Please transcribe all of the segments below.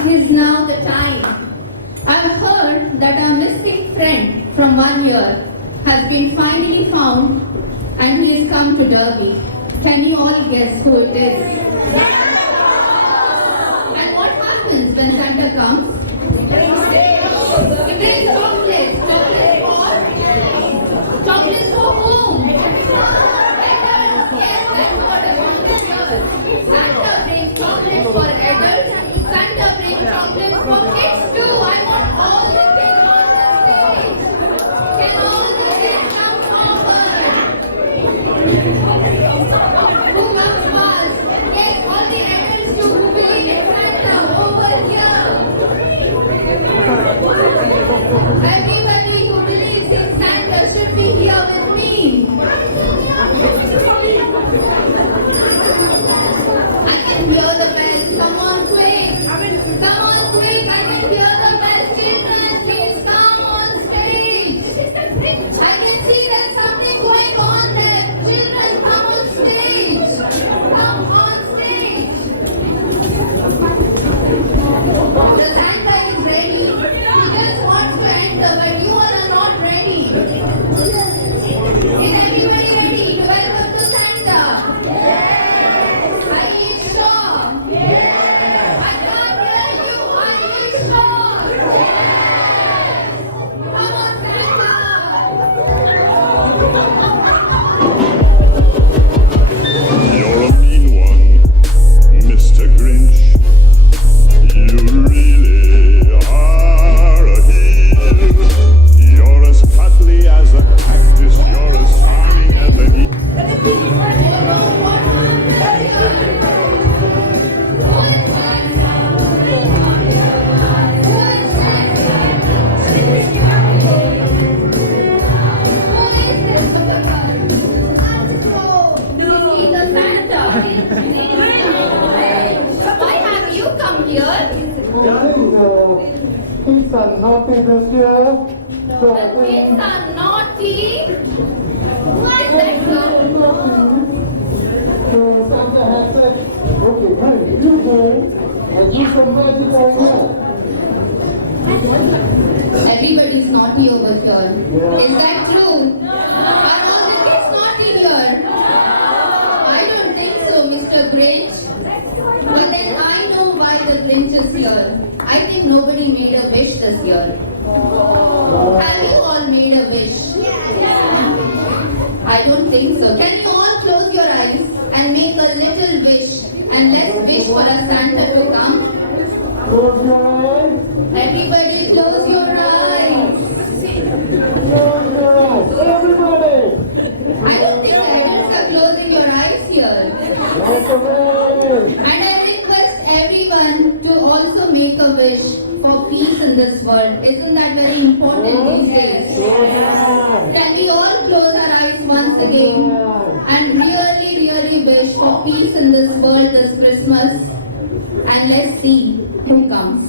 it is now the time. I've heard that our missing friend from 1 year has been finally found and he has come to Derby. Can you all guess who it is? And what happens when Santa comes? It brings chocolates. Chocolates for whom? Yes, that's what I want to hear. Santa brings chocolates for adults. Santa brings chocolates for kids too. I want all the kids on the stage. Can all the kids come forward? Who comes first? Yes, all the adults who believe in Santa over here. Everybody who believes in Santa should be here with me. I can hear the bells. Come on, quick. Come on, quick. I can hear the bells. Children, please come on stage. I can see there's something going on there. Children, come on stage. Come on stage. The Santa is ready. He just wants to enter, but you all are not ready. Is everybody ready to welcome to Santa? Are you sure? I can't hear you. Are you sure? Come on, Santa. You're a mean one, Mr. Grinch. You really are a heel. You're as cuddly as a cactus. You're as charming as an Why have you come here? Kids are naughty this year. So The kids are naughty. Is that so? Santa has said, okay, hey, you go and do some magic over here. Everybody's naughty over here. Yeah. Is that true? Are all the kids naughty here? I don't think so, Mr. Grinch. But then I know why the Grinch is here. I think nobody made a wish this year. Have you all made a wish? I don't think so. Can you all close your eyes and make a little wish? And let's wish for a Santa to come. Close your eyes. Everybody close your eyes. Close your eyes. Everybody. I don't think the adults are closing your eyes here. Right away. And I request everyone to also make a wish for peace in this world. Isn't that very important these days? Yeah. Can we all close our eyes once again and really wish for peace in this world this Christmas? And let's see who comes.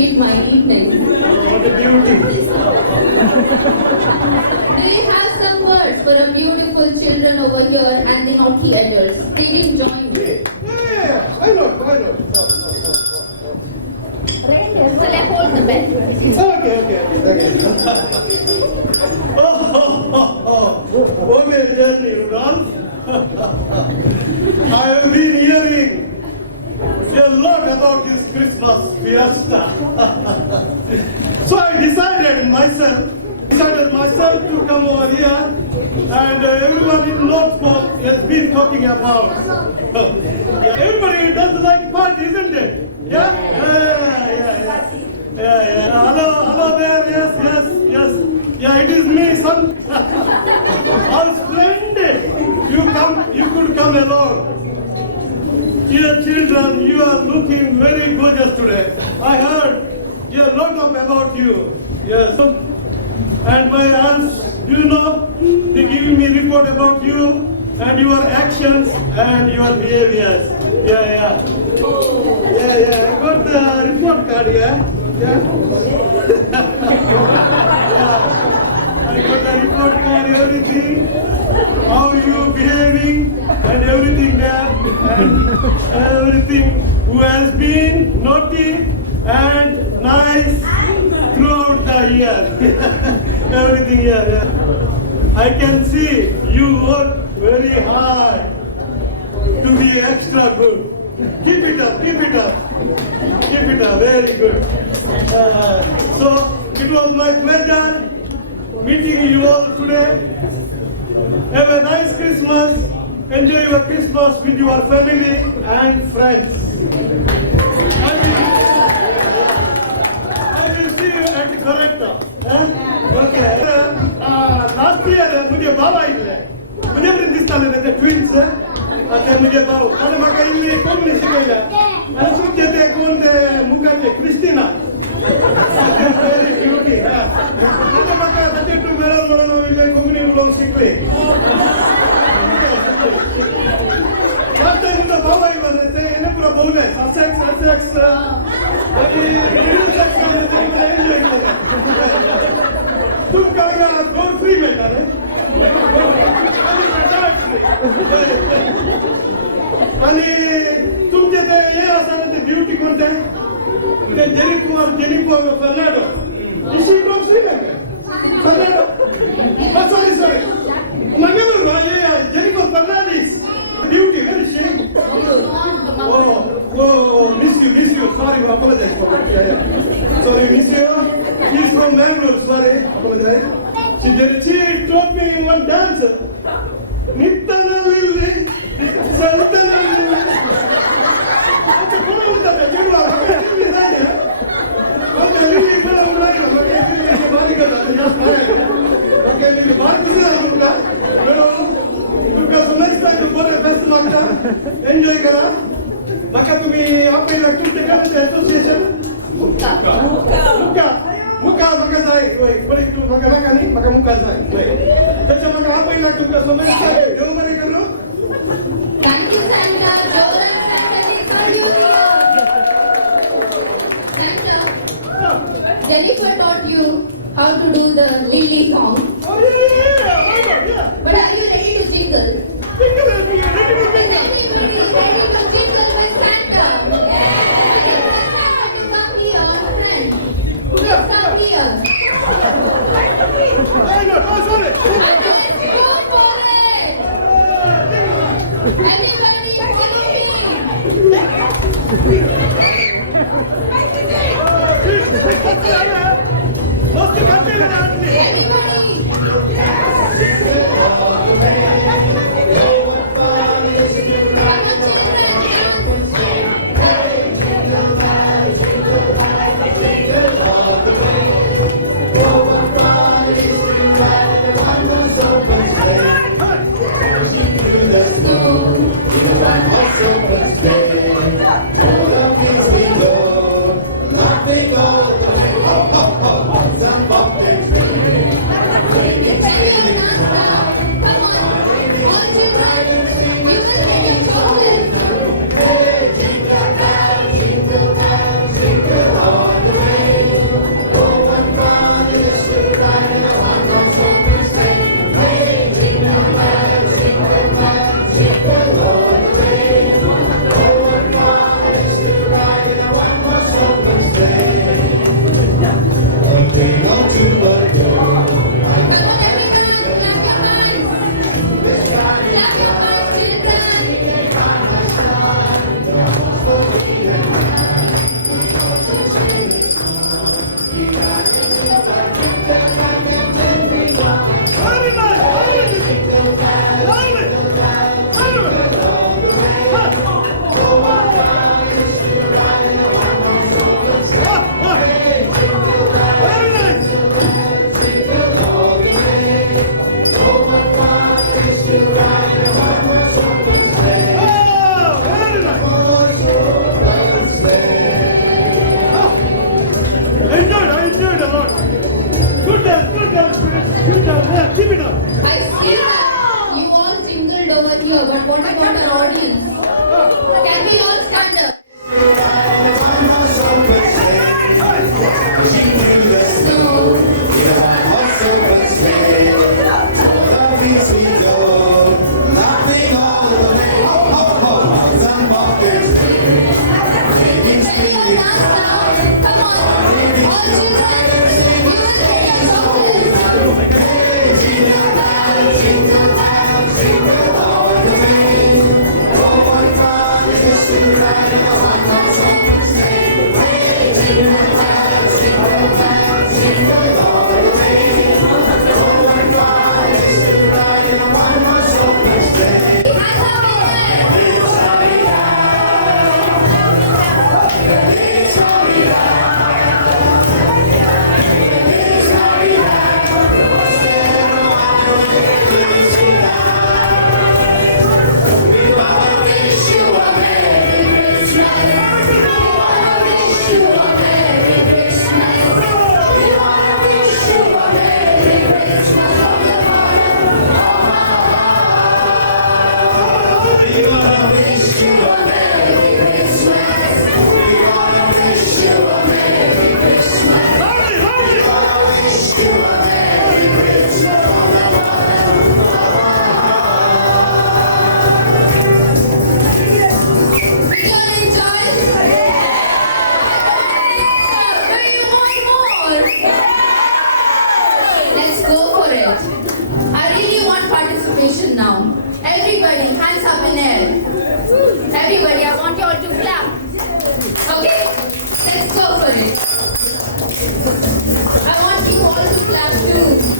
spoiled my evening. What a beauty. Do you have some words for our beautiful children over here and the naughty adults? They will join you. Yeah, why not? So let's hold the bell. Okay. What a journey, Rudolph. I have been hearing a lot about this Christmas fiesta. So I decided myself to come over here, and everyone in Northport has been talking about. Yeah, everybody does like party, isn't it? Yeah? Yeah. Hello there. Yes. Yeah, it is me, son. How splendid! You could come along. Dear children, you are looking very gorgeous today. I heard a lot about you. Yes. And my aunts, do you know, they giving me report about you and your actions and your behaviors. Yeah. I got the report card, yeah. I got the report card, everything, how you behaving and everything there, and everything who has been naughty and nice throughout the year. Everything here, yeah. I can see you work very hard to be extra good. Keep it up, very good. So, it was my pleasure meeting you all today. Have a nice Christmas. Enjoy your Christmas with your family and friends. I will see you at Coretta. Okay. Last year, मुझे बाबा इल्ले. मुझे भी दिसता लेने थे twins. आता मुझे बाबा. अरे माका इल्ले कौन नहीं सिखाया. अरे सोचे थे कौन थे मुका थे क्रिस्टीना. Very beauty. अरे माका तजे तू मेरा लोना इल्ले कोमनी लोग सिखले. Last time the बाबा इल्ले थे इन्हें पूरा बोले. Sussex. अरे middle sex का इन्हें enjoy किया. तुम कहेगा डोर फ्री बेटा रे आणि तुमचे ते हे असणार ते ब्युटी कोणते ते जेनिफर फर्नांडो इसी डोर फ्री फर्नांडो सॉरी मगे बोल ये Jennifer Fernandes beauty very shame miss you sorry I apologize for that sorry miss you he's from Bangalore sorry apologize she taught me one dance Nittana Lilli Saltana Lilli okay kona unta ta jeduwa mage Lilli raja okay Lilli kona unta mage Lilli bari kara just okay Lilli bari kara unta hello तुमका so next time bore best magta enjoy kara maka tumi आपल्याला तुमचे करायचे association मुका जाय बरी तू मका नाही मका मुका जाय त्याच्या मका आपल्याला तुमका समजते देव बरे करू Thank you, Santa. Joran Santa is for you. Santa, Jennifer taught you how to do the Lily song. Oh yeah. But are you ready to jingle? Everybody is ready to jingle with Santa. Come here, friend. Come here. Sorry. Go for it. Everybody मस्त करते हैं आदमी I really want participation now. Everybody, hands up in air. Everybody, I want you all to clap. Okay? Let's go for it. I want you all to clap too.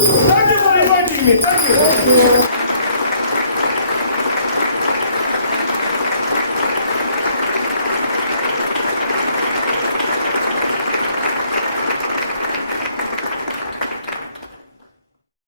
Thank you for inviting me. Thank you.